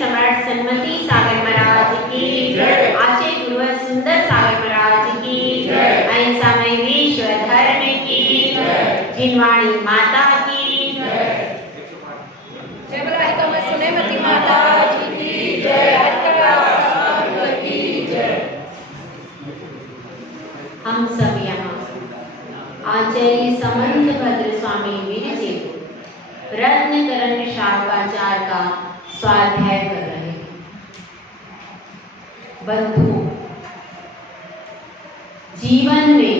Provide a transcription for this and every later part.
सम्राट सन्मति सागर महाराज की जय। आचार्य गुरुवर सुंदर सागर महाराज की जय। अहिंसामय विश्व धर्म की जय। जिनवाणी माता की जय। जय बलाहितमय सुनेमती माता जी की जय। हरिकथा की जय। हम सब यहाँ आचार्य समंत भद्र स्वामी विरजी रत्नकरण शाखाचार का स्वाध्याय कर रहे हैं। बंधुओं, जीवन में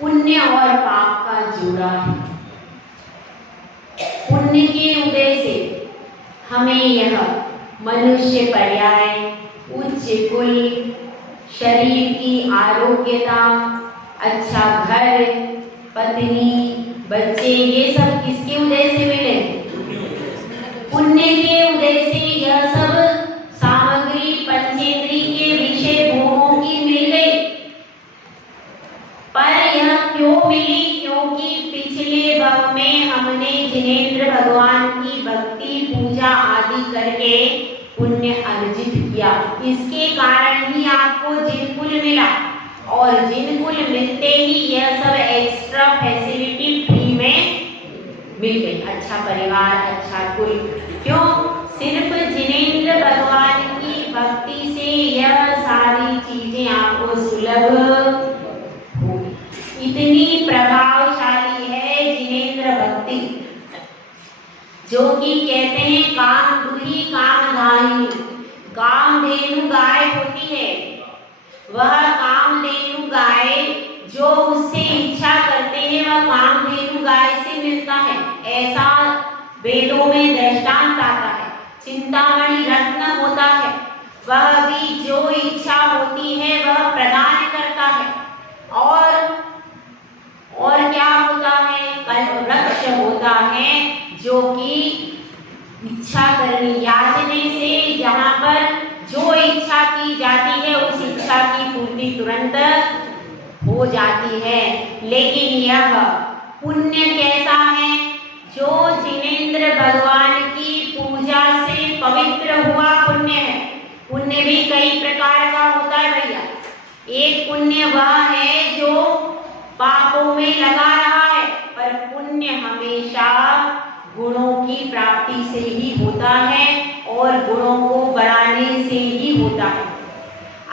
पुण्य और पाप का जोड़ा है। पुण्य के उदय से हमें यह मनुष्य पर्याय, उच्च कुल, शरीर की आरोग्यता, अच्छा घर, पत्नी, बच्चे, ये सब किसके उदय से मिले? पुण्य के उदय से यह सब सामग्री पंचेंद्रिय विषय भोगों की मिल गई। पर यह क्यों मिली? क्योंकि पिछले भाव में हमने जिनेंद्र भगवान की भक्ति पूजा आदि करके पुण्य अर्जित किया। इसके कारण ही आपको जिनकुल मिला, और जिनकुल मिलते ही यह सब एक्स्ट्रा फैसिलिटी फ्री में मिल गई। अच्छा परिवार, अच्छा कुल। क्यों? सिर्फ जिनेंद्र भगवान की भक्ति से यह सारी चीजें आपको सुलभ होगी। इतनी प्रभावशाली है जिनेंद्र भक्ति, जो कि कहते हैं काम दूरी काम धारिणी। कामधेनु गाय होती है, वह कामधेनु गाय जो उससे इच्छा करते हैं वह कामधेनु गाय से मिलता है, ऐसा वेदों में दृष्टांत आता है। चिंतामणि रत्न होता है, वह भी जो इच्छा होती है वह प्रदान करता है। और क्या होता है? कल्पवृक्ष होता है, जो कि इच्छा करनी याचने से जहाँ पर जो इच्छा की जाती है उस इच्छा की पूर्ति तुरंत हो जाती है। लेकिन यह पुण्य कैसा है? जो जिनेंद्र भगवान की पूजा से पवित्र हुआ पुण्य है। पुण्य भी कई प्रकार का होता है भैया। एक पुण्य वह है जो पापों में लगा रहा है, पर पुण्य हमेशा गुणों की प्राप्ति से ही होता है और गुणों को बढ़ाने से ही होता है।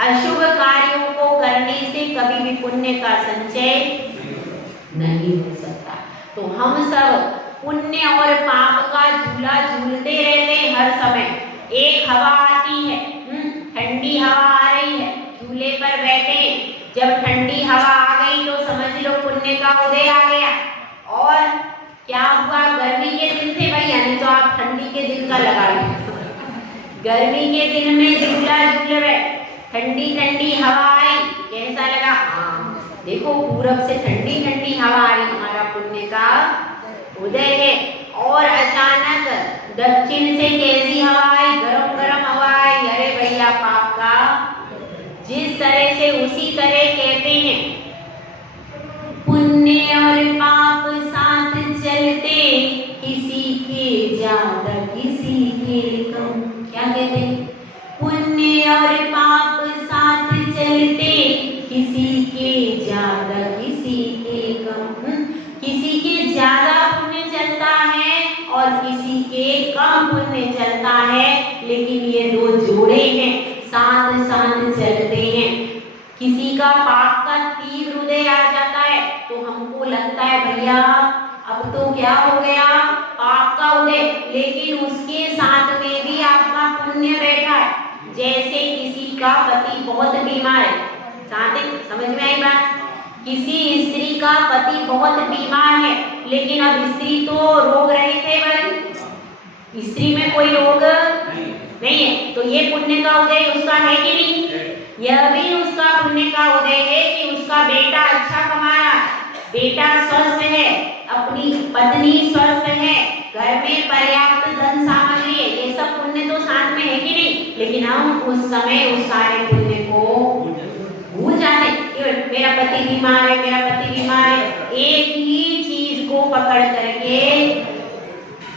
अशुभ कार्यों को करने से कभी भी पुण्य का संचय नहीं हो सकता। तो हम सब पुण्य और पाप का झूला झूलते रहते हैं हर समय। एक हवा आती है, ठंडी हवा आ रही है, झूले पर बैठे, जब ठंडी हवा आ गई तो समझ लो पुण्य का उदय आ गया। और क्या हुआ? गर्मी के दिन थे भैया, नहीं तो आप ठंडी के दिन का लगा लो। गर्मी के दिन में झूला झूल रहे, ठंडी ठंडी हवा आई, कैसा लगा? हाँ देखो, पूरब से ठंडी ठंडी हवा आ रही, हमारा पुण्य का उदय है। और अचानक दक्षिण से कैसी हवा आई? गरम गरम हवा आई, अरे भैया पाप का। जिस तरह से उसी तरह कहते हैं पुण्य और पाप साथ चलते, किसी के ज्यादा किसी के कम। क्या कहते हैं? पुण्य और पाप साथ चलते, किसी के ज्यादा किसी के कम। किसी के ज्यादा पुण्य चलता है और किसी के कम पुण्य चलता है, लेकिन ये दो जोड़े हैं, साथ साथ चलते हैं। किसी का पाप का तीव्र उदय आ जाता है तो हमको लगता है भैया अब तो क्या हो गया, पाप का उदय, लेकिन उसके साथ में भी आपका पुण्य बैठा है। जैसे किसी का पति बहुत बीमार है, साथ समझ में आई बात? किसी स्त्री का पति बहुत बीमार है, लेकिन अब स्त्री तो रोग रहित है भाई, स्त्री में कोई रोग नहीं है, तो ये पुण्य का उदय उसका है कि नहीं? यह भी उसका पुण्य का उदय है कि उसका बेटा अच्छा कमा रहा है, बेटा स्वस्थ है, अपनी पत्नी स्वस्थ है, घर में पर्याप्त धन सामग्री है, ये सब पुण्य तो साथ में है कि नहीं? लेकिन हम उस समय उस सारे पुण्य को भूल जाते। मेरा पति बीमार है, मेरा पति बीमार है, एक ही चीज को पकड़ करके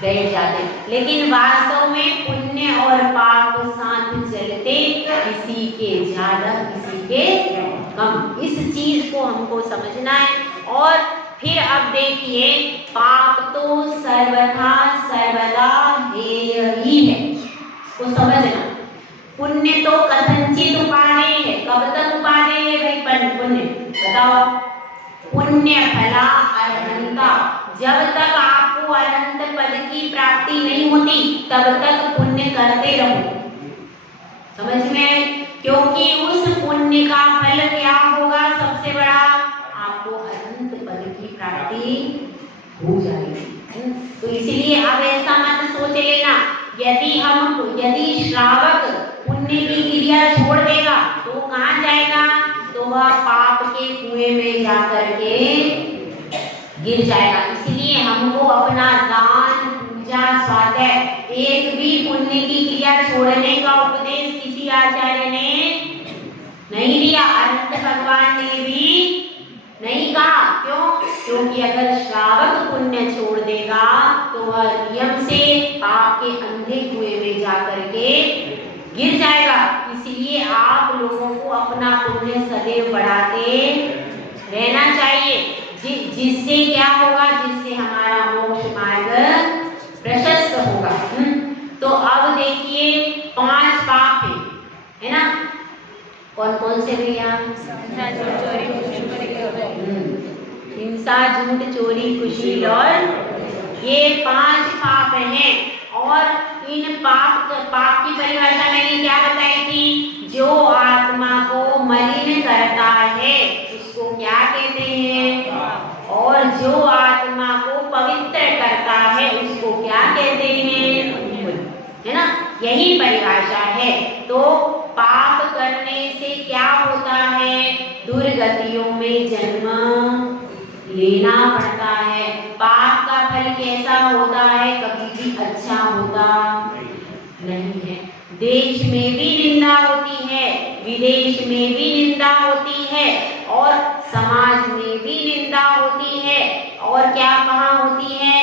बैठ जाते। लेकिन वास्तव में पुण्य और पाप साथ चलते, किसी के ज्यादा किसी के कम। इस चीज को हमको समझना है। और फिर अब देखिए, पाप तो सर्वथा सर्वदा हेय ही है, तो समझना। पुण्य तो कथनचित उपादेय है। कब तक उपादेय है भाई पुण्य? बताओ। पुण्य फला अरहंता, जब तक आपको अरहंत पद की प्राप्ति नहीं होती तब तक पुण्य करते रहो। समझ में? क्योंकि उस पुण्य का फल क्या होगा? सबसे बड़ा, आपको अनंत पद की प्राप्ति हो जाएगी। तो इसलिए अब ऐसा मत सोच लेना, यदि श्रावक पुण्य की क्रिया छोड़ देगा तो कहाँ जाएगा? तो वह पाप के कुएं में जाकर के गिर जाएगा। इसलिए हमको अपना दान, पूजा, स्वाध्याय, एक भी पुण्य की क्रिया छोड़ने का उपदेश किसी आचार्य ने नहीं दिया। अनंत भगवान ने भी नहीं कहा। क्यों? क्योंकि अगर श्रावक पुण्य छोड़ देगा तो वह नियम से पाप के अंधे कुएं में जाकर के गिर जाएगा। इसलिए आप लोगों को अपना पुण्य सदैव बढ़ाते रहना चाहिए, जिससे क्या होगा? जिससे हमारा मोक्ष मार्ग प्रशस्त होगा। तो अब देखिए 5 पाप है ना? कौन कौन से भैया? हिंसा, झूठ, चोरी, कुशील और ये 5 पाप हैं। और इन पाप की परिभाषा मैंने क्या बताई थी? जो आत्मा को मलिन करता है उसको क्या कहते हैं? और जो आत्मा को पवित्र करता है उसको क्या कहते हैं? है ना? यही परिभाषा है। तो पाप करने से क्या होता है? दुर्गतियों में जन्म लेना पड़ता है। पाप का फल कैसा होता है? कभी भी अच्छा होता नहीं है। देश में भी निंदा होती है, विदेश में भी निंदा होती है, और समाज में भी निंदा होती है, और क्या कहाँ होती है?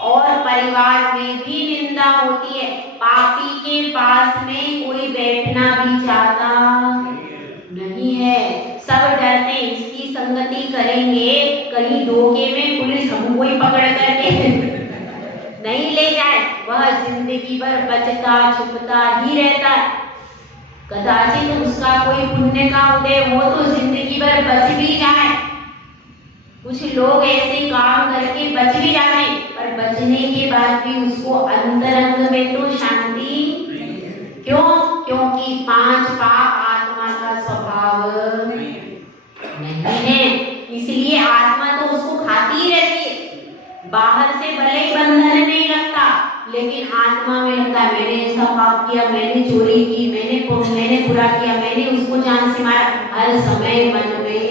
और परिवार में भी निंदा होती है। पापी के पास में कोई बैठना भी चाहता नहीं है। सब डरते इसकी संगति करेंगे कहीं धोखे में पुलिस हमको ही पकड़ करके नहीं ले जाए। वह जिंदगी भर बचता छुपता ही रहता है। कदाचित उसका कोई पुण्य का उदय हो तो जिंदगी भर बच भी जाए। कुछ लोग ऐसे काम करके बच भी जाते, पर बचने के बाद भी उसको अंतरंग में तो शांति। क्यों? क्योंकि 5 पाप आत्मा का स्वभाव नहीं है। इसलिए आत्मा तो उसको खाती ही रहती है। बाहर से भले ही बंधन नहीं लगता, लेकिन आत्मा में लगता है मैंने ऐसा पाप किया, मैंने चोरी की, मैंने बुरा किया, मैंने उसको जान से मारा। हर समय मन में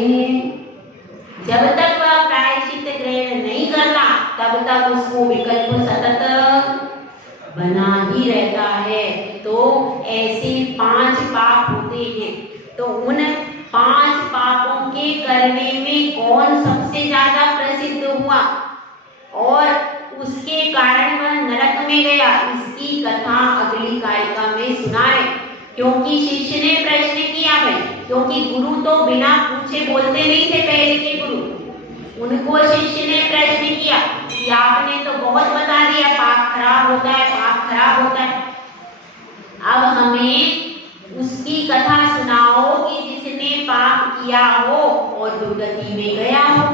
जब तक वह प्रायश्चित ग्रहण नहीं करता तब तक उसको विकल्प सतत बना ही रहता है। तो ऐसे 5 पाप होते हैं। तो उन 5 पापों के करने में कौन सबसे ज्यादा प्रसिद्ध हुआ और उसके कारण वह नरक में गया, इसकी कथा अगली कारिका में सुनाए। क्योंकि शिष्य ने प्रश्न किया भाई, क्योंकि गुरु तो बिना पूछे बोलते नहीं थे पहले के गुरु। उनको शिष्य ने प्रश्न किया कि आपने तो बहुत बता दिया, पाप खराब होता है, पाप खराब होता है, अब हमें उसकी कथा सुनाओ कि जिसने पाप किया हो और दुर्गति में गया हो,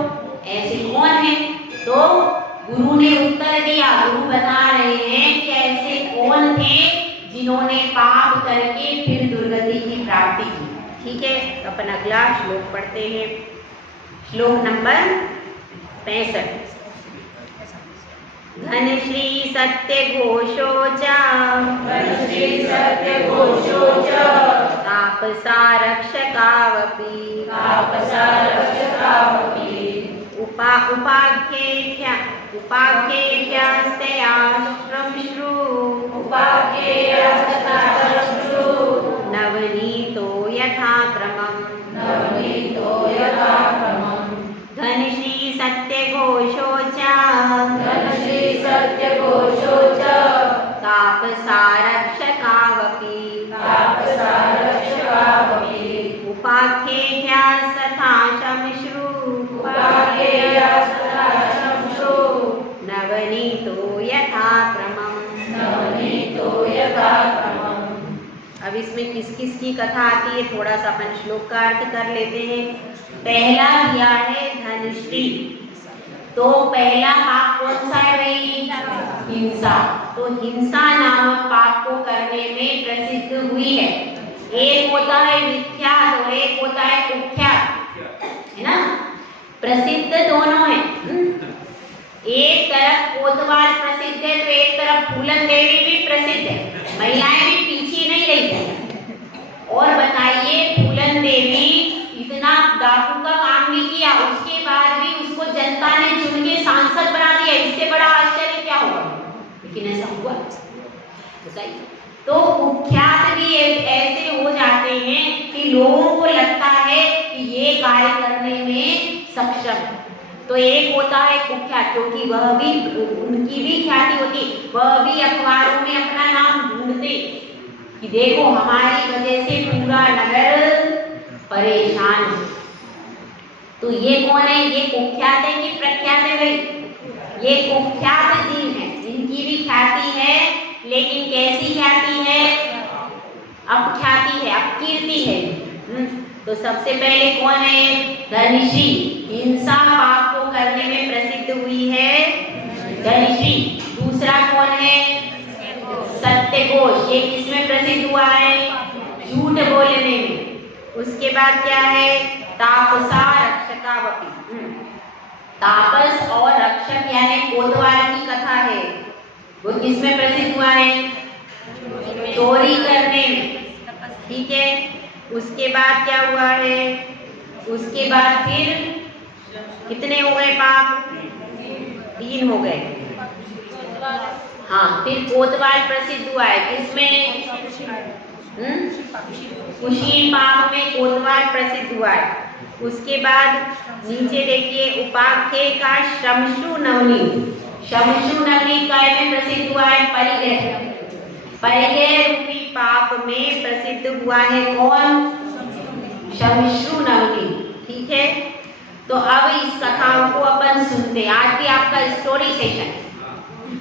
ऐसे कौन है? तो गुरु ने उत्तर दिया। गुरु बता रहे हैं कि ऐसे कौन थे जिन्होंने पाप करके फिर दुर्गति की प्राप्ति की। ठीक है, तो अपन अगला श्लोक पढ़ते हैं। श्लोक नंबर 65। धन श्री सत्य घोषो च तापसा रक्षकावपि उपाख्येत्यास्तया श्रमश्रु नवनीतो यथा क्रमम्। धन श्री सत्य घोषो च तापसारक्षकावपि उपाख्येयास्तथा शमश्रु नवनीतो यथा क्रमम्। अब इसमें किस किस की कथा आती है, थोड़ा सा अपन श्लोक का अर्थ कर लेते हैं। पहला दिया है धनश्री। तो पहला पाप कौन सा है भाई? हिंसा। तो हिंसा नामक पाप को करने में प्रसिद्ध हुई है। एक होता है विख्यात और एक होता है कुख्यात, है ना। प्रसिद्ध दोनों है। एक तरफ कोतवाल प्रसिद्ध है तो एक तरफ फूलन देवी भी प्रसिद्ध है। महिलाएं भी पीछे नहीं रही है। और बताइए, फूलन देवी इतना डाकू का काम भी किया, उसके बाद भी उसको जनता ने चुन के सांसद बना दिया। इससे बड़ा आश्चर्य क्या होगा? लेकिन ऐसा हुआ, बताइए। तो कुख्यात भी ऐसे हो जाते हैं कि लोगों को लगता है कि ये कार्य करने में सक्षम है। तो एक होता है कुख्यात, क्योंकि वह भी, उनकी भी ख्याति होती, वह भी अखबारों में अपना नाम ढूंढते कि देखो हमारी वजह से पूरा नगर परेशान है। तो ये कौन है? ये कुख्यात है कि प्रख्यात है भाई? ये कुख्यात जीव है, इनकी भी ख्याति है, लेकिन कैसी ख्याति है? अपख्याति है, अपकीर्ति है। तो सबसे पहले कौन है? धनश्री। हिंसा पाप को करने में प्रसिद्ध हुई है धनश्री। दूसरा कौन है? सत्यघोष। ये किसमें प्रसिद्ध हुआ है? झूठ बोलने में। उसके बाद क्या है? तापसा रक्षकावपि। तापस और रक्षक यानी कोतवाल की कथा है। वो किसमें प्रसिद्ध हुआ है? चोरी करने में, ठीक है। उसके बाद क्या हुआ है? उसके बाद फिर कितने हो गए पाप? 3 हो गए। हाँ, फिर कोतवाल प्रसिद्ध हुआ है किसमें? कुशीन पाप में कोतवाल प्रसिद्ध हुआ है। उसके बाद नीचे देखिए, उपाख्य का शमशु नवनीत। शमशु नवनीत काय में प्रसिद्ध हुआ है? परिग्रह। परिग्रह रूपी पाप में प्रसिद्ध हुआ है कौन? शमशु नवनीत, ठीक है। तो अब इस कथाओं को अपन सुनते हैं। आज भी आपका स्टोरी सेशन,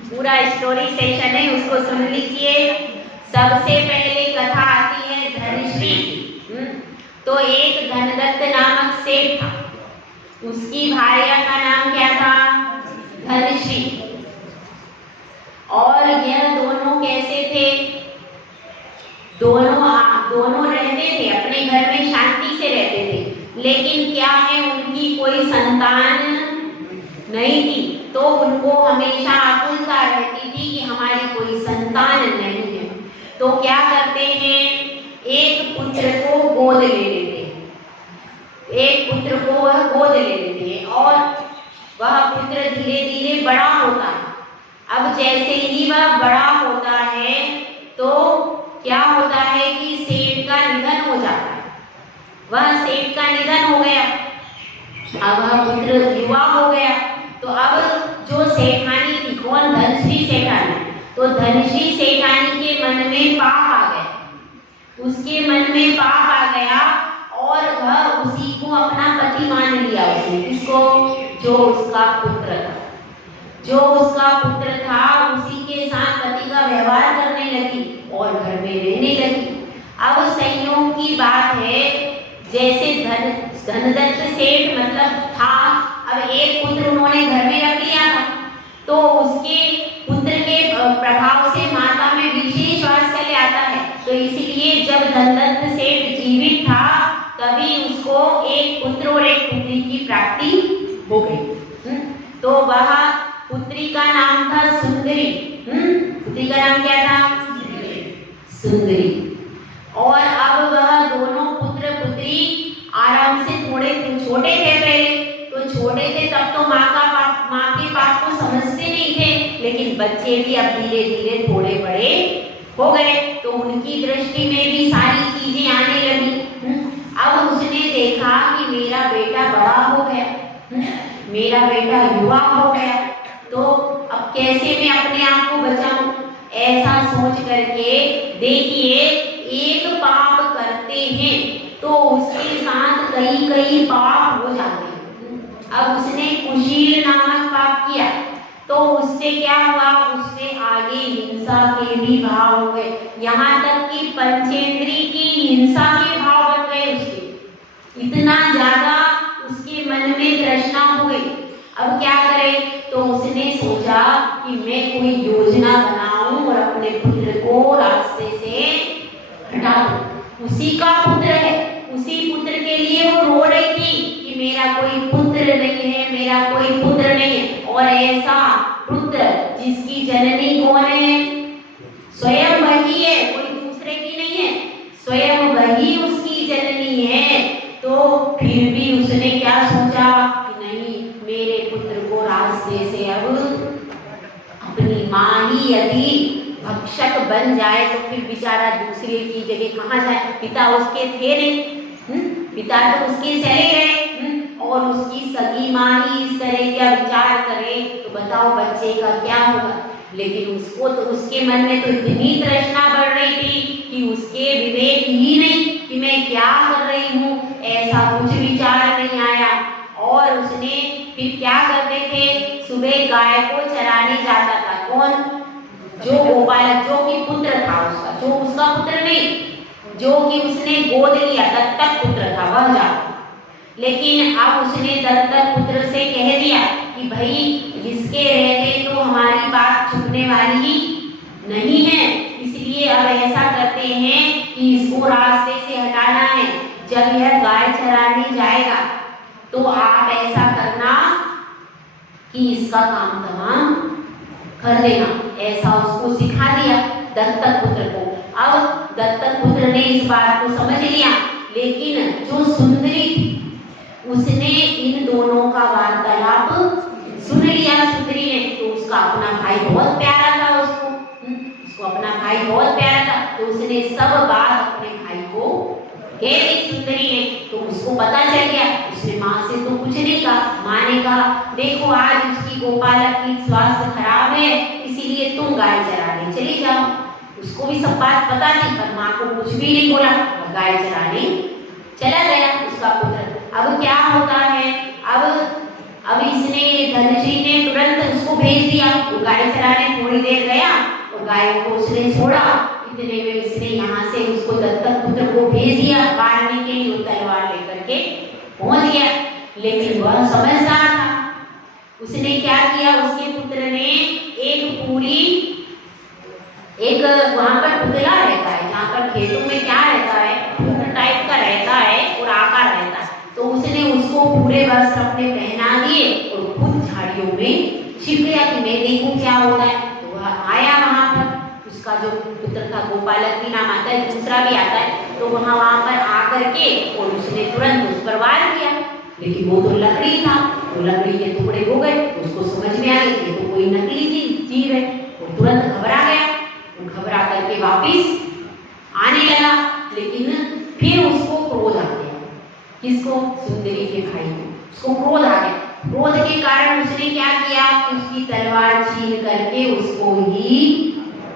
पूरा स्टोरी सेशन है, उसको सुन लीजिए। सबसे पहले कथा आती है धनश्री। तो एक धनदत्त नामक सेठ था, उसकी भार्या का नाम क्या था? धनश्री। और यह दोनों कैसे थे? दोनों रहते थे अपने घर में, शांति से रहते थे, लेकिन क्या है, उनकी कोई संतान नहीं थी। तो उनको हमेशा आकुलता रहती थी कि हमारी कोई संतान नहीं है। तो क्या करते हैं? एक पुत्र को गोद ले लेते हैं। एक पुत्र को वह गोद ले लेते हैं और वह पुत्र धीरे धीरे बड़ा होता है। अब जैसे ही वह बड़ा होता है तो क्या होता है कि सेठ का निधन हो जाता है। वह सेठ का निधन हो गया, अब वह पुत्र युवा हो गया। तो अब जो सेठानी थी, कौन? धनश्री सेठानी। तो धनश्री सेठानी के मन में पाप आ गया, उसके मन में पाप आ गया और वह उसी को अपना पति मान लिया उसने। किसको? जो उसका पुत्र था। जो उसका पुत्र था उसी के साथ पति का व्यवहार करने लगी और घर में रहने लगी। अब संयोग की बात है, जैसे धनदत्त सेठ मतलब था, अब एक पुत्र उन्होंने घर में रख लिया था, तो उसके पुत्र के प्रभाव से माता में विशेष वात्सल्य आता है। तो इसीलिए जब धनदत्त सेठ जीवित था तभी उसको एक पुत्र और एक पुत्री की प्राप्ति हो गई। तो वह पुत्री का नाम था सुंदरी। पुत्री का नाम क्या था? सुंदरी। और अब वह दोनों पुत्र पुत्री आराम से, थोड़े छोटे थे पहले, तो छोटे थे तब तो माँ के पाप को समझते नहीं थे, लेकिन बच्चे भी अब धीरे धीरे थोड़े बड़े हो गए तो उनकी दृष्टि में भी सारी चीजें आने लगी। अब उसने देखा कि मेरा बेटा बड़ा हो गया, मेरा बेटा युवा हो गया, तो अब कैसे मैं अपने आप को बचाऊं? ऐसा सोच करके देखिए, एक पाप करते हैं तो उसके साथ कई कई पाप हो जाते हैं। अब उसने कुशील नामक पाप किया तो उससे क्या हुआ, उससे आगे हिंसा के भी भाव हो गए, यहाँ तक कि पंचेंद्री की हिंसा के भाव बन गए उसके, इतना ज्यादा उसके मन में तृष्णा हो गई। अब क्या करे, तो उसने सोचा कि मैं कोई योजना बनाऊं और अपने पुत्र को रास्ते से हटा दूं। उसी का पुत्र है, उसी पुत्र के लिए वो रो रही थी कि मेरा कोई पुत्र नहीं है, मेरा कोई पुत्र नहीं है। और ऐसा पुत्र जिसकी जननी कौन है, स्वयं वही है, कोई दूसरे की नहीं है, स्वयं वही उसकी जननी है। तो फिर भी उसने क्या सोचा कि नहीं, मेरे पुत्र को रास्ते से अब अपनी माँ ही यदि भक्षक बन जाए तो फिर बेचारा दूसरे की जगह कहाँ जाए, पिता उसके थे नहीं, पिता तो उसके चले गए, और उसकी सगी माँ ही इस तरह का विचार करे तो बताओ बच्चे का क्या होगा। लेकिन उसको तो उसके मन में तो इतनी तृष्णा बढ़ रही थी कि उसके विवेक ही नहीं कि मैं क्या कर रही हूँ, ऐसा कुछ विचार नहीं आया। और उसने फिर क्या करते थे, सुबह गाय को चराने जाता था, कौन, जो गोपालक, जो कि पुत्र था उसका, जो उसका पुत्र नहीं, जो कि उसने गोद लिया, दत्तक पुत्र था वह जाता। लेकिन अब उसने दत्तक पुत्र से कह दिया कि भाई जिसके रहते तो हमारी बात छुपने वाली नहीं है, इसलिए अब ऐसा करते हैं कि इसको रास्ते से हटाना है। जब यह गाय चराने जाएगा तो आप ऐसा करना कि इसका काम तमाम कर देना, ऐसा उसको सिखा दिया दत्तक पुत्र को। अब दत्तक पुत्र ने इस बात को समझ लिया, लेकिन जो सुंदरी थी उसने इन दोनों का वार्तालाप सुन लिया, सुंदरी ने। तो उसका अपना भाई बहुत प्यारा था, उसको अपना भाई बहुत प्यारा था, तो उसने सब बात अपने भाई को कह दी सुंदरी ने। तो उसको पता चल गया, उसने माँ से तो कुछ नहीं कहा। माँ ने कहा देखो आज उसकी गोपालक की स्वास्थ्य खराब है, इसीलिए तुम गाय चराने चली जाओ। उसको भी सब बात पता थी, पर माँ को कुछ भी नहीं बोला, गाय चराने चला गया उसका पुत्र। अब क्या होता है, अब इसने धनश्री ने तुरंत उसको भेज दिया, वो गाय चराने थोड़ी देर गया और गाय को उसने छोड़ा। इतने में इसने यहाँ से उसको दत्तक पुत्र को भेज दिया मारने के लिए, तलवार लेकर के पहुंच गया। लेकिन वह समझदार था, उसने क्या किया, उसके पुत्र ने एक वहां पर पुतला रहता है, जहाँ पर खेतों में क्या रहता है, टाइप का रहता है और आकार रहता है, तो उसने उसको पूरे वस्त्र अपने पहना दिए और खुद झाड़ियों में छिप गया कि मैं देखूं क्या होता है। तो वह आया वहां पर, उसका जो पुत्र था गोपालक भी नाम आता है, दूसरा भी आता है, तो वहां पर आकर के और उसने तुरंत उस पर वार किया। लेकिन वो तो लकड़ी था, वो लकड़ी के टुकड़े हो गए, उसको समझ में आ गई कि तो कोई नकली जीव है, वो तुरंत घबरा गया, घबरा करके वापिस आने लगा। लेकिन फिर उसको क्रोध आ गया, किसको, सुंदरी के भाई को, उसको क्रोध आ गया। क्रोध के कारण उसने क्या किया, उसकी तलवार छीन करके उसको ही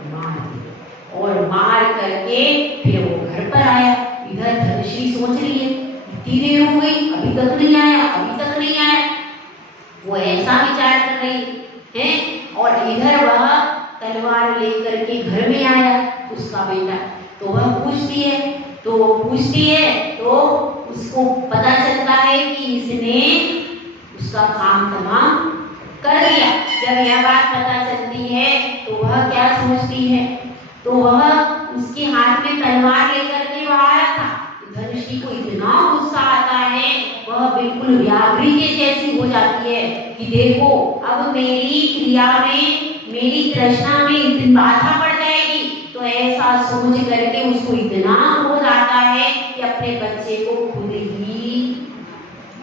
मार दिया, और मार करके फिर वो घर पर आया। इधर धनश्री सोच रही है इतनी देर हो गई अभी तक नहीं आया, अभी तक नहीं आया, वो ऐसा विचार कर रही है। और इधर वह तलवार लेकर के घर में आया उसका बेटा, तो वह पूछती है तो उसको पता चलता है कि इसने उसका काम तमाम कर दिया। जब यह बात पता चलती है तो वह क्या सोचती है, तो वह उसके हाथ में तलवार लेकर के वह आया था। धनश्री को इतना गुस्सा आता है, वह बिल्कुल व्याघ्री के जैसी हो जाती है कि देखो अब मेरी क्रिया में, मेरी तृष्णा में इतनी बाधा पड़ जाएगी। तो ऐसा सोच करके उसको इतना क्रोध आता है कि अपने बच्चे को खुद ही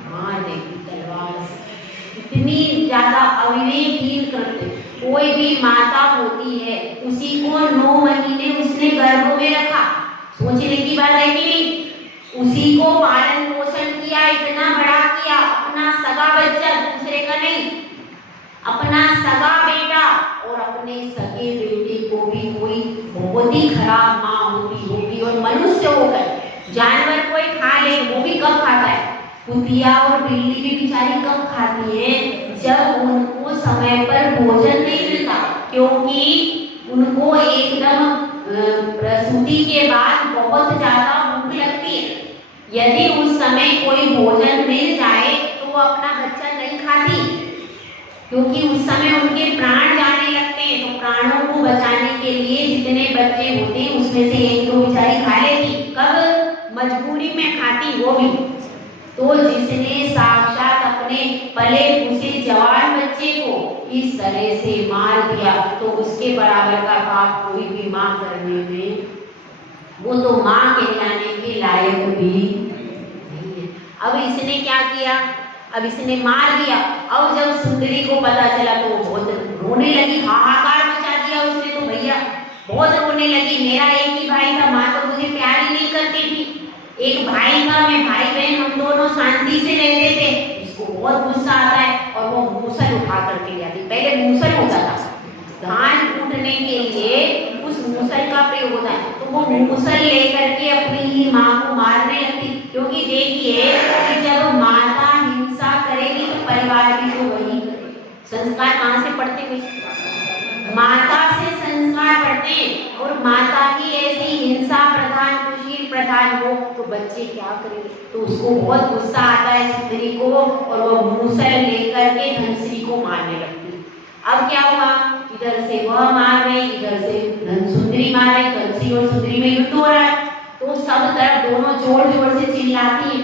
मार देगी तलवार से। इतनी ज्यादा अविवेकहीन कृत्य, कोई भी माता होती है उसी को 9 महीने उसने गर्भ में रखा, सोचने की बात है कि नहीं, उसी को पालन पोषण किया, इतना बड़ा किया, अपना सगा बच्चा, दूसरे का नहीं, अपना सगा बेटा, और अपने सगे बेटे को भी बहुत ही खराब माँ होती होगी। और मनुष्य होकर जानवर कोई खा ले, वो भी कब खाता है? कुतिया और बिल्ली भी बेचारी कब खाती है? जब उनको समय पर भोजन नहीं मिलता, क्योंकि उनको एकदम प्रसूति के बाद बहुत ज्यादा भूख लगती है। यदि उस समय कोई भोजन मिल जाए तो वो अपना बच्चा नहीं खाती, क्योंकि उस समय उनके प्राण जाने लगते हैं। तो प्राणों को बचाने के लिए जितने बच्चे होते हैं उसमें से एक दो बेचारी खा लेती, कब? मजबूरी में खाती, वो भी। तो जिसने साक्षात अपने पले उसे जवान बच्चे को इस तरह से मार दिया, तो उसके बराबर का पाप कोई भी माँ करने में, वो तो माँ कहलाने के लायक भी नहीं है। अब इसने क्या किया? अब इसने मार दिया। अब जब सुंदरी को पता चला तो वो बहुत रोने लगी, हाहाकार मचा दिया उसने तो भैया, बहुत रोने लगी। मेरा एक ही भाई था, माँ तो मुझे प्यार ही नहीं करती थी। एक भाई था, मैं भाई बहन हम दोनों शांति से रहते थे। उसको बहुत गुस्सा आता है और वो मूसल उठा करके ले आती। पहले मूसल होता था, धान कूटने के लिए उस मूसल का प्रयोग होता है, तो वो मूसल लेकर के अपनी ही माँ को मारने लगती। क्योंकि देखिए कि जब माता हिंसा करेगी तो परिवार भी तो वही करे। संस्कार कहाँ से पढ़ते हुए? माता से संस्कार पढ़ते हैं। और माता की ऐसी हिंसा प्रधान, कुशील प्रधान हो तो बच्चे क्या करेंगे? तो उसको बहुत गुस्सा आता है सुंदरी को, और वो मूसल लेकर के धनश्री को मारने लगती। अब क्या हुआ? इधर से वह मार रही, इधर से सुंदरी मार रही, धनश्री और सुंदरी में युद्ध हो रहा है। तो सब तरफ दोनों जोर जोर से चिल्लाती है।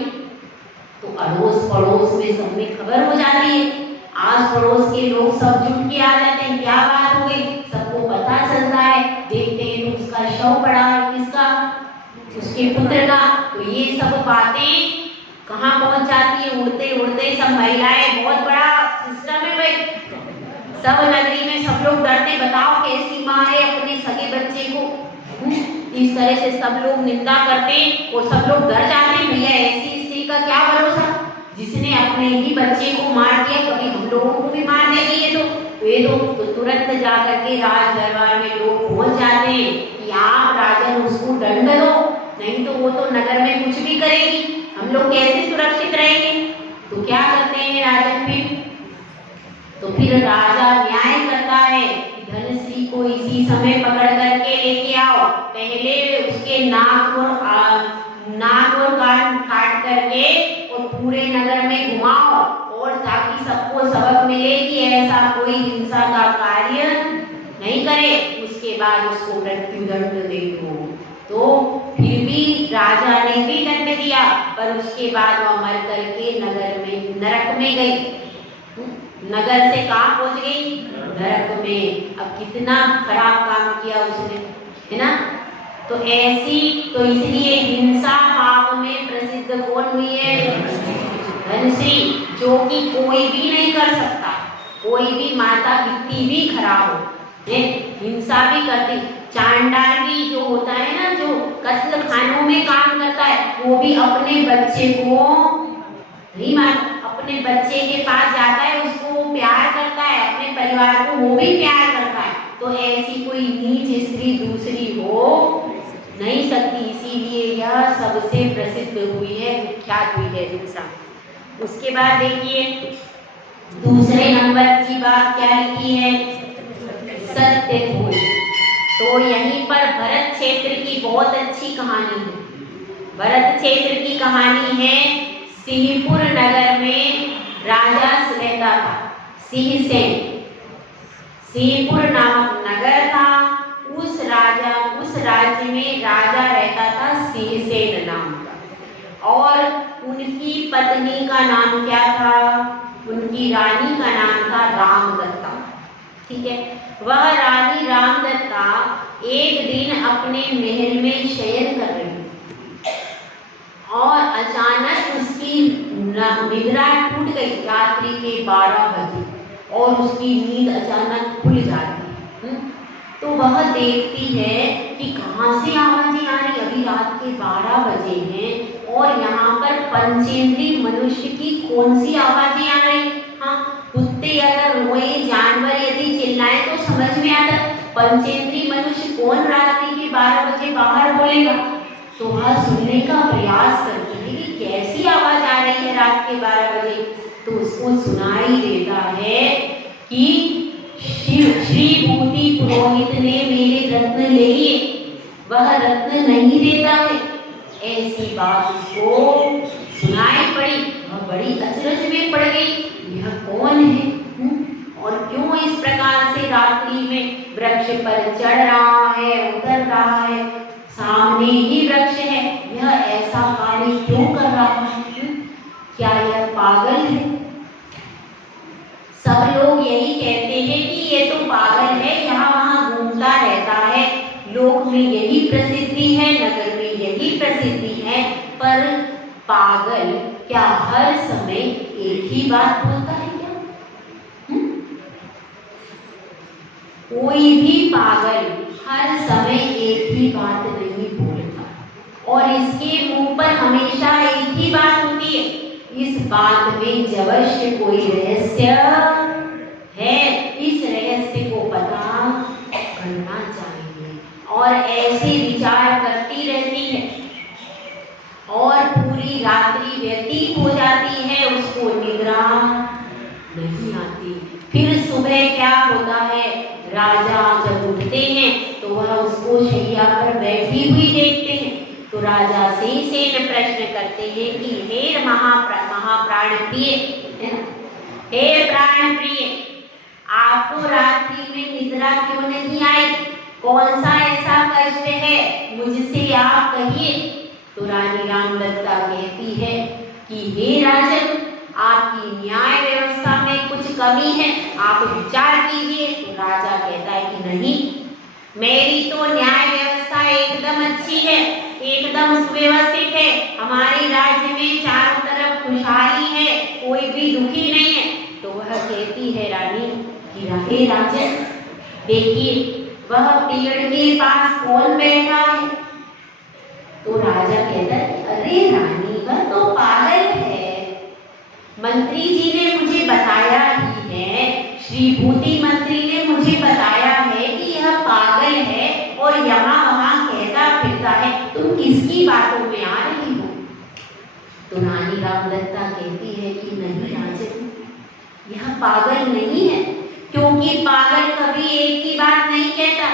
तो अड़ोस पड़ोस में सब में खबर हो जाती है। आस पड़ोस के लोग सब जुट के आ जाते हैं, क्या बात हो गई? सबको पता चलता है। देखते हैं तो उसका शव पड़ा है, किसका? उसके पुत्र का। तो ये सब बातें कहाँ पहुंच जाती है? उड़ते उड़ते सब महिलाएं, बहुत बड़ा सिस्टम है भाई, सब नगरी में सब लोग डरते, बताओ कैसी माँ है अपने सगे बच्चे को इस तरह से सब लोग निंदा करते, और सब लोग डर जाते। भैया ऐसी स्त्री का क्या भरोसा, जिसने अपने ही बच्चे को मार दिया, कभी हम लोगों को भी मार देगी ये तो तुरंत जाकर के राज दरबार में लोग पहुंच जाते हैं कि आप राजन उसको दंड दो, नहीं तो वो तो नगर में कुछ भी करेगी, हम लोग कैसे सुरक्षित रहेंगे। तो क्या करते हैं राजन फिर? तो फिर राजा न्याय करता है कि धनश्री को इसी समय पकड़ करके लेके आओ, पहले उसके नाक और कान काट करके और पूरे नगर में घुमाओ, और ताकि सबको सबक मिले कि ऐसा कोई हिंसा का कार्य नहीं करे। उसके बाद उसको मृत्यु दंड दे दो। तो फिर भी राजा ने भी दंड दिया, पर उसके बाद वह मर करके नगर में, नरक में गई। नगर से कहाँ पहुंच गई? नरक में। अब कितना खराब काम किया उसने, है ना? तो ऐसी, तो इसलिए हिंसा पाप में प्रसिद्ध कौन हुई है? धनश्री, जो कि कोई भी नहीं कर सकता। कोई भी माता कितनी भी खराब हो, हिंसा भी करती। चांडाल भी जो होता है ना, जो कत्ल खानों में काम करता है, वो भी अपने बच्चे को नहीं मार, अपने बच्चे के पास जाता है, उसको वो प्यार करता है, अपने परिवार को वो भी प्यार करता है। तो ऐसी कोई नीच स्त्री दूसरी हो नहीं सकती, इसीलिए यह सबसे प्रसिद्ध हुई है, विख्यात हुई है हिंसा। उसके बाद देखिए दूसरे नंबर की बात क्या लिखी है? सत्यधूत। तो यहीं पर भरत क्षेत्र की बहुत अच्छी कहानी है। भरत क्षेत्र की कहानी है, सिंहपुर नगर में राजा रहता था, सिंहसेन। सिंहपुर नामक नगर था, उस राज्य में राजा रहता था सिंहसेन नाम का। और उनकी पत्नी का नाम क्या था? उनकी रानी का नाम था रामदत्ता। ठीक है, वह रानी रामदत्ता एक दिन अपने महल में शयन कर रही और अचानक उसकी निद्रा टूट गई। रात्रि के 12 बजे और उसकी नींद अचानक खुल जाती है। तो वह देखती है कि कहाँ से आवाजें आ रही, अभी रात के 12 बजे हैं और यहाँ पर पंचेंद्रीय मनुष्य की कौन सी आवाजें आ रही। हाँ, कुत्ते अगर रोए, जानवर यदि चिल्लाए तो समझ में आता, पंचेंद्रीय मनुष्य कौन रात्रि के 12 बजे बाहर बोलेगा तो वह सुनने का प्रयास करती है कि कैसी आवाज आ रही है रात के 12 बजे। तो उसको सुनाई देता है कि श्री भूति पुरोहित ने मेरे रत्न ले लिए, वह रत्न नहीं देता है। ऐसी बात उसको सुनाई पड़ी, वह बड़ी अचरज में पड़ गई, यह कौन है और क्यों इस प्रकार से रात्रि में वृक्ष पर चढ़ रहा है, उतर रहा है, सामने ही वृक्ष है, यह ऐसा कार्य क्यों कर रहा है? क्या यह पागल है? सब लोग यही कहते हैं कि ये तो पागल है, यहाँ वहाँ घूमता रहता है, लोक में यही प्रसिद्धि है, नगर में यही प्रसिद्धि है। पर पागल क्या हर समय एक ही बात बोलता है क्या? कोई भी पागल हर समय एक ही बात नहीं बोलता और इसके मुंह पर हमेशा एक ही बात होती है। इस बात में जवश्य कोई रहस्य है, इस रहस्य को पता करना चाहिए। और ऐसे विचार करती रहती है और पूरी रात्रि व्यतीत हो जाती है, उसको निद्रा नहीं आती। फिर सुबह क्या होता है, राजा जब उठते हैं तो वह उसको शैया पर बैठी हुई देखते हैं। तो राजा सेन प्रश्न करते हैं कि हे महाप्राण प्रिय, हे प्राण प्रिय, आपको रात्रि में निद्रा क्यों नहीं आई? कौन सा ऐसा कष्ट है, मुझसे आप कहिए। तो रानी रामलता कहती है कि हे राजन, आपकी न्याय व्यवस्था में कुछ कमी है, आप विचार कीजिए। तो राजा कहता है कि नहीं, मेरी तो न्याय व्यवस्था एकदम अच्छी है, एकदम सुव्यवस्थित है, हमारे राज्य में चारों तरफ खुशहाली है, कोई भी दुखी नहीं है। तो वह कहती है रानी कि हे राजन, देखिए वह पेड़ के पास कौन बैठा है? तो राजा कहता है अरे रानी, वह तो पागल है, मंत्री जी ने मुझे बताया ही है, श्री भूति मंत्री ने मुझे बताया है कि यह पागल है और यहाँ वहाँ कहता फिरता है, तुम किसकी बातों में आ रही हो? तो रानी रामलता कहती है कि नहीं राजन, यह पागल नहीं है, क्योंकि पागल कभी एक ही बात नहीं कहता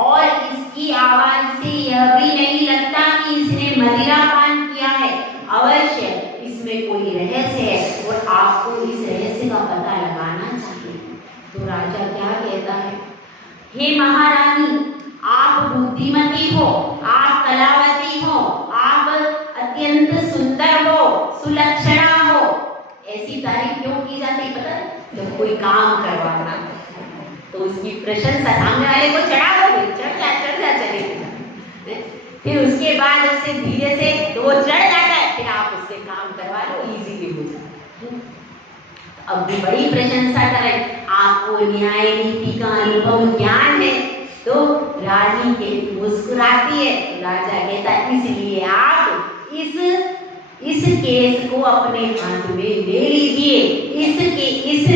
और इसकी आवाज से यह भी नहीं लगता कि इसने मदिरा पान किया है। अवश्य इसमें कोई रहस्य है और आपको इस रहस्य का पता लगाना चाहिए। तो राजा क्या कहता है, हे महारानी, आप बुद्धिमती हो, आप कलावती हो, आप अत्यंत सुंदर हो, सुलक्षणा हो। ऐसी तारीफ क्यों की जाती है पता है? जब कोई काम करवाना तो उसकी प्रशंसा सामने वाले को चढ़ाओगे, चढ़ जा चले, फिर उसके बाद उससे धीरे से तो वो चढ़ जाता है, फिर आप उससे काम करवा लो, इजीली हो जाता है। अब भी बड़ी प्रशंसा करें, आपको न्याय नीति का अनुभव ज्ञान है। तो रानी के मुस्कुराती है। राजा कहता है इसलिए आप इस केस को अपने हाथ में ले लीजिए, इस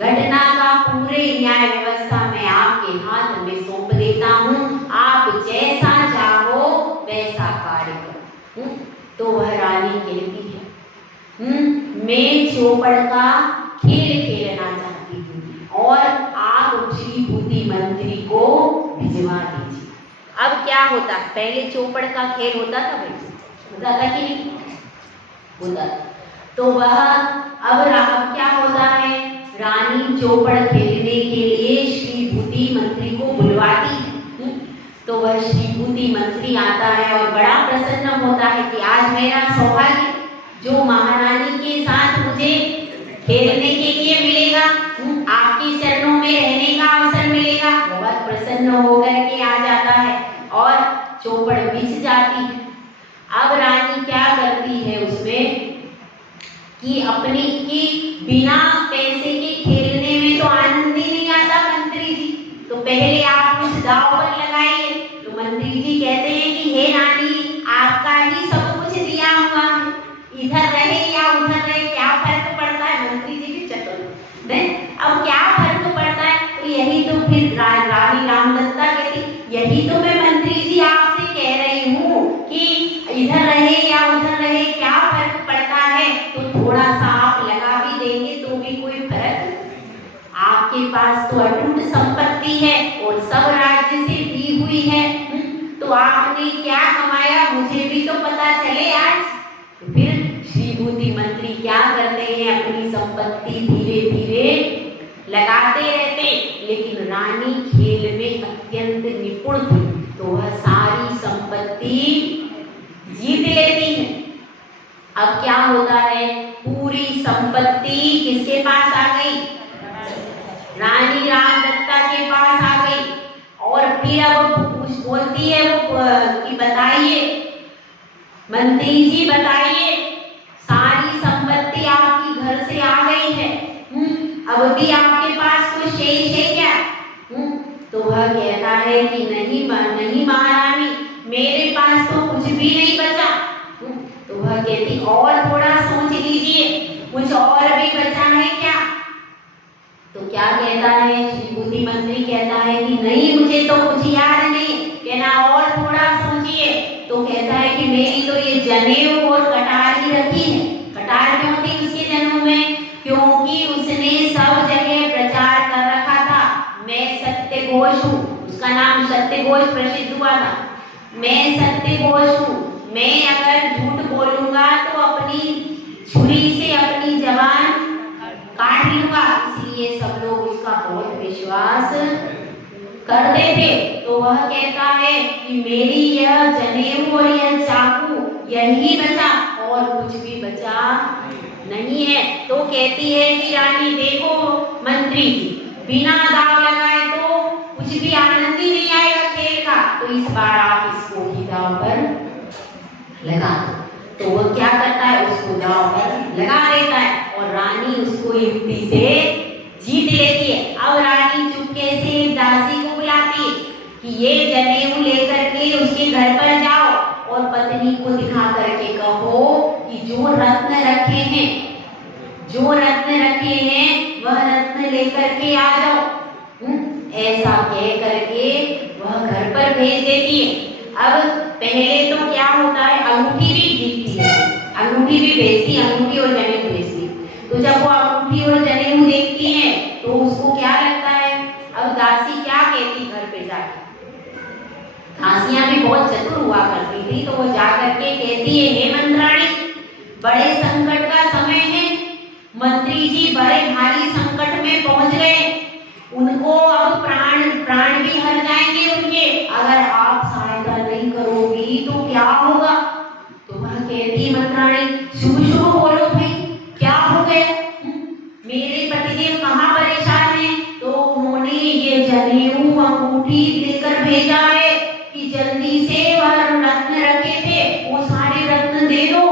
घटना का पूरे न्याय व्यवस्था में आपके हाथ में सौंप देता हूँ, आप जैसा चाहो वैसा कार्य करो। तो वह रानी कहती है मैं चौपड़ का खेल खेलना चाहती हूँ और आप श्री भूति मंत्री को भिजवा दीजिए। अब क्या होता, पहले चौपड़ का खेल होता था भाई, होता था कि नहीं होता? तो वह अब क्या होता है, रानी चौपड़ खेलने के लिए श्री भूति मंत्री को बुलवाती है। तो वह श्री भूति मंत्री आता है और बड़ा प्रसन्न होता है कि आज मेरा सौभाग्य जो महारानी के साथ मुझे खेलने के लिए मिलेगा, आपके चरणों में रहने का अवसर मिलेगा। बहुत प्रसन्न होकर के आ जाता है और चौपड़ बिछ जाती है। अब रानी क्या करती है उसमें कि अपनी की बिना पैसे के खेलने में तो आनंद ही नहीं आता मंत्री जी, तो पहले आप कुछ दांव पर लगाइए। तो मंत्री जी कहते हैं कि हे रानी, आपका ही सब कुछ दिया हुआ है, इधर रहे या उधर रहे क्या फर्क पड़ता है? मंत्री जी भी चतुर है, अब क्या फर्क पड़ता है? तो यही तो फिर रानी रामलता कहती, यही तो मैं मंत्री जी या उधर रहे क्या फर्क पड़ता है, तो थोड़ा सा आप लगा भी देंगे तो भी कोई फर्क। आपके पास तो अटूट संपत्ति है और सब राज्य से दी हुई है, तो आपने क्या कमाया मुझे भी तो पता चले आज। तो फिर श्री बुद्धि मंत्री क्या करते हैं, अपनी संपत्ति धीरे धीरे लगाते रहते, लेकिन रानी खेल में अत्यंत निपुण थी, तो वह सारी संपत्ति जीत लेती है। अब क्या होता है, पूरी संपत्ति किसके पास आ गई, रानी रामदत्ता के पास आ गई। और फिर अब बोलती है वो कि बताइए मंत्री जी, बताइए सारी संपत्ति आपकी घर से आ गई है, अब भी आपके पास कुछ शेष है क्या? तो वह कहता है कि नहीं महारानी, मेरे पास तो कुछ भी नहीं बचा। तो वह कहती और थोड़ा सोच लीजिए, कुछ और भी बचा है क्या? तो क्या कहता है श्री बुद्धि मंत्री, कहता है कि नहीं मुझे तो कुछ याद नहीं। कहना और थोड़ा सोचिए। तो कहता है कि मेरी तो ये जनेऊ और कटार ही रखी है। कटार क्यों थी उसके जनेऊ में? क्योंकि उसने सब जगह प्रचार कर रखा था, मैं सत्य घोष हूँ। उसका नाम सत्य घोष प्रसिद्ध हुआ था, मैं सत्य घोष हूँ। मैं अगर झूठ बोलूंगा तो अपनी छुरी से अपनी जबान काट लूंगा। इसलिए सब लोग उसका बहुत विश्वास करते थे। तो वह कहता है कि मेरी यह जनेऊ और यह चाकू यही बचा और कुछ भी बचा नहीं है। तो कहती है कि रानी देखो मंत्री जी, बिना दाव लगाए तो कुछ भी आनंद ही नहीं आएगा खेल का, तो इस बार आप इसको ही दाव पर लगा दो। तो वो क्या करता है, उसको दाव पर लगा देता है और रानी उसको युक्ति से जीत लेती है। अब रानी चुपके से एक दासी को बुलाती है कि ये जनेऊ लेकर के उसके घर पर जाओ और पत्नी को दिखा करके कहो कि जो रत्न रखे हैं, जो रत्न रखे हैं वह रत्न लेकर के आ जाओ। ऐसा कह करके वह घर पर भेज देती है। अब पहले तो क्या होता है, अंगूठी भी जीतती है, अंगूठी भी बेचती, अंगूठी और जनेऊ बेचती। तो जब वो अंगूठी और जनेऊ देखती है तो उसको क्या लगता है, अब दासी क्या कहती घर पे जाके, दासियां भी बहुत चतुर हुआ करती थी, तो वो जाकर के कहती है हे मंत्राणी, बड़े संकट का समय है, मंत्री जी बड़े भारी संकट में पहुंच गए, उनको अब प्राण भी हर जाएंगे उनके, अगर आप सहायता नहीं करोगी तो क्या होगा? तो वह कहती मंत्राणी शुभ शुभ बोलो भाई, क्या हो गया? मेरे पतिदेव कहाँ परेशान हैं? तो उन्होंने ये जनेऊ अंगूठी देकर भेजा है कि जल्दी से वह रत्न रखे थे वो सारे रत्न दे दो,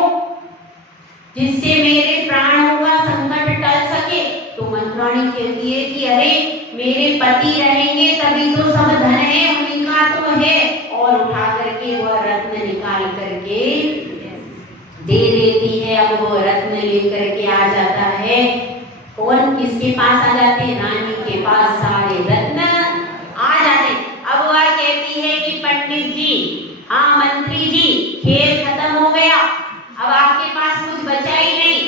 जिससे मेरे प्राणों का संकट टल सके। तो मंत्राणी कहती है कि अरे मेरे पति रहेंगे तभी तो सब धन है, उन्हीं का तो है, और उठा करके वह रत्न निकाल करके दे देती है। अब वो रत्न लेकर के आ जाता है, कौन किसके पास आ जाते हैं, रानी के पास सारे रत्न आ जाते। अब वह कहती है कि पंडित जी, हाँ मंत्री जी, खेल खत्म हो गया, अब आपके पास कुछ बचा ही नहीं,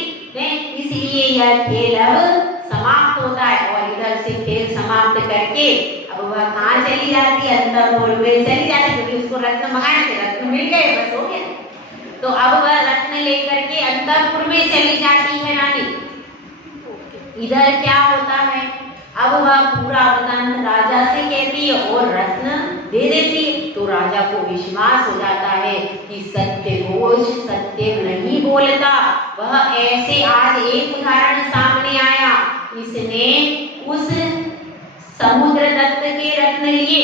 इसलिए यह खेल अब समाप्त होता है। और इधर से खेल समाप्त करके अब वह कहाँ चली जाती है, अंतपुर में चली जाती है, क्योंकि उसको रत्न मंगाए थे, रत्न मिल गए, बस हो गया। तो अब वह रत्न लेकर के अंतपुर में चली जाती है रानी। इधर क्या होता है, अब वह पूरा वृत्तांत राजा से कहती है और रत्न दे देती है। तो राजा को विश्वास हो जाता है कि सत्य घोष सत्य नहीं बोलता। वह ऐसे आज एक उदाहरण सामने आया, इसने उस समुद्रदत्त के रत्न लिए,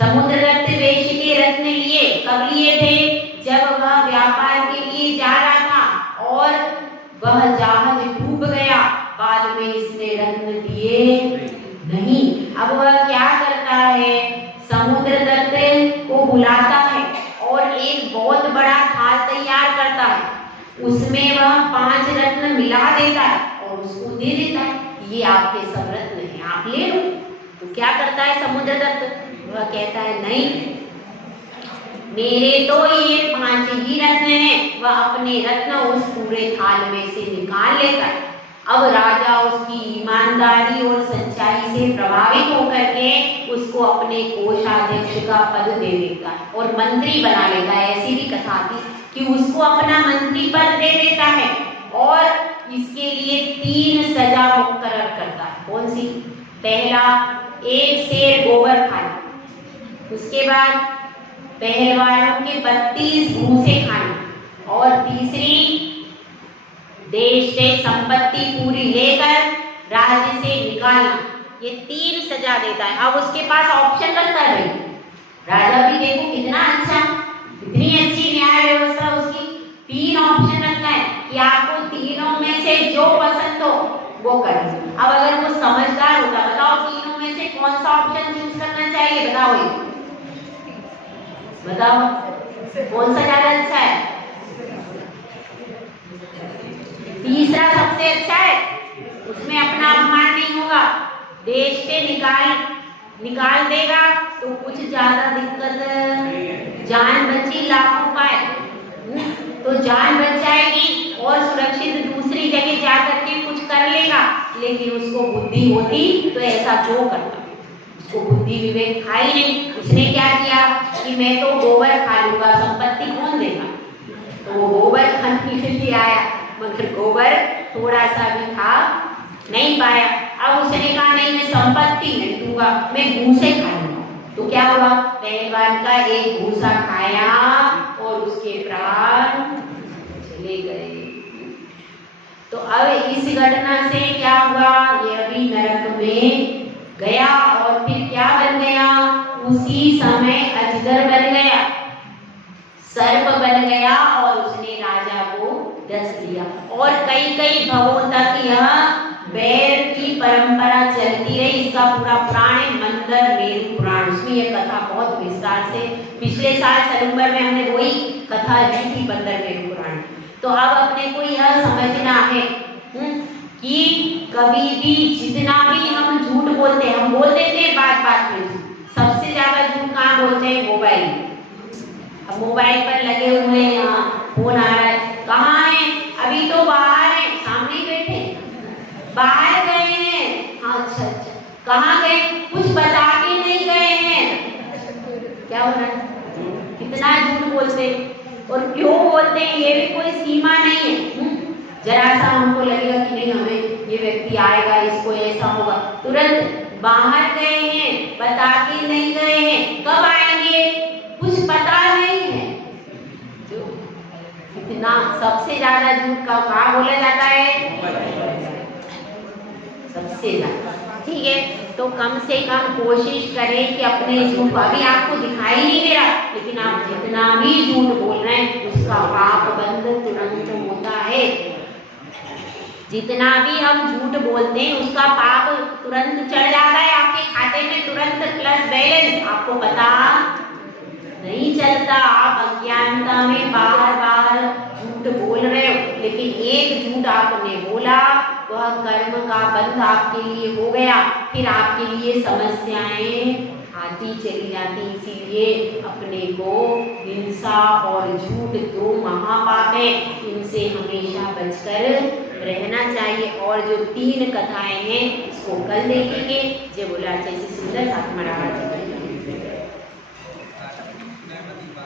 समुद्रदत्त वेश के रत्न लिए। कब लिए थे? जब वह व्यापार के लिए जा रहा था और वह जहाज डूब गया, बाद में इसने रत्न दिए नहीं। अब वह क्या करता है, समुद्रदत्त को बुलाता है और एक बहुत बड़ा थाल तैयार करता है, उसमें वह 5 रत्न मिला देता है और उसको दे देता है, ये आपके सब रत्न हैं, आप ले लो। तो क्या करता है समुद्रदत्त, वह कहता है नहीं, मेरे तो ये 5 ही रत्न हैं। वह अपने रत्न उस पूरे थाल में से निकाल लेता है। अब राजा उसकी ईमानदारी और सच्चाई से प्रभावित होकर के उसको अपने कोषाध्यक्ष का पद दे देता है और मंत्री बना लेता है। ऐसी भी कथा थी कि उसको अपना मंत्री पद दे देता है और इसके लिए 3 सजा मुकर्रर करता है। कौन सी? पहला, 1 सेर गोबर खाना, उसके बाद पहलवानों के 32 भूसे खाने और तीसरी, देश से संपत्ति पूरी लेकर राज्य से निकालना। ये 3 सजा देता है। अब उसके पास ऑप्शन रखता है। राजा भी देखो कितना अच्छा, कितनी अच्छी न्याय व्यवस्था उसकी। 3 ऑप्शन रखता है कि आपको तीनों में से जो पसंद हो वो करें। अब अगर वो समझदार होता, बताओ तीनों में से कौन सा ऑप्शन चूज करना चाहिए? बताओ, बताओ कौन सा ज्यादा अच्छा है? तीसरा सबसे अच्छा है, उसमें अपना अपमान नहीं होगा। देश से निकाल देगा तो कुछ ज्यादा दिक्कत, जान बची लाखों पाए, तो जान बच जाएगी और सुरक्षित दूसरी जगह जाकर के कुछ कर लेगा। लेकिन उसको बुद्धि होती तो ऐसा क्यों करता? उसको बुद्धि विवेक था ही नहीं। उसने क्या किया कि मैं तो गोबर खा लूंगा, संपत्ति कौन देगा? तो वो गोबर खाने के लिए आया, मगर गोबर थोड़ा सा भी खा नहीं पाया। अब उसने कहा नहीं, मैं संपत्ति नहीं दूंगा, मैं भूसे खा लूंगा। तो क्या हुआ? पहलवान का एक भूसा खाया और उसके प्राण चले गए। तो अब इस घटना से क्या हुआ? ये अभी नरक में गया और फिर क्या बन गया? उसी समय अजगर बन गया, सर्प बन गया और उसने राजा को डस लिया। और कई भवों तक यह बैर की परंपरा चलती रही। इसका पूरा पुराण है मंदर मेरु पुराण, उसमें यह कथा बहुत विस्तार से पिछले साल सितंबर में हमने वही कथा दी थी मंदर मेरु पुराण। तो अब अपने को यह समझना है कि कभी भी जितना भी हम झूठ बोलते हैं, हम बोल देते हैं बात में। सबसे ज्यादा झूठ कहाँ बोलते हैं? मोबाइल। अब मोबाइल पर लगे हुए हैं, यहाँ फोन आ रहा है, कहाँ है? अभी तो बाहर है, सामने ही बैठे, बाहर गए हैं। हाँ अच्छा, कहाँ गए? कुछ बता के नहीं गए हैं। क्या हो रहा है? कितना झूठ बोलते और क्यों बोलते हैं ये भी कोई सीमा नहीं है। जरा सा हमको लगेगा कि नहीं हमें ये व्यक्ति आएगा, इसको ऐसा होगा, तुरंत बाहर गए हैं, बता के नहीं गए हैं, कब आएंगे कुछ पता नहीं है। जो इतना सबसे ज्यादा झूठ का कहाँ बोला जाता है? सबसे ज्यादा। ठीक है, तो कम से कम कोशिश करें कि अपने झूठ, अभी आपको दिखाई नहीं दे रहा, लेकिन आप जितना भी झूठ बोल रहे हैं उसका पाप बंद तुरंत होता है। जितना भी हम झूठ बोलते हैं उसका पाप तुरंत चढ़ जाता है आपके खाते में, तुरंत प्लस बैलेंस। आपको पता नहीं चलता, आप अज्ञानता में बार झूठ बोल रहे हो, लेकिन एक झूठ आपने बोला वह कर्म का बंध आपके लिए हो गया, फिर आपके लिए समस्याएं आती चली जाती। इसीलिए अपने को हिंसा और झूठ 2 महापाप है, इनसे हमेशा बचकर रहना चाहिए। और जो 3 कथाएं हैं इसको कल देखेंगे। जय बोला जैसी सुंदर आत्मा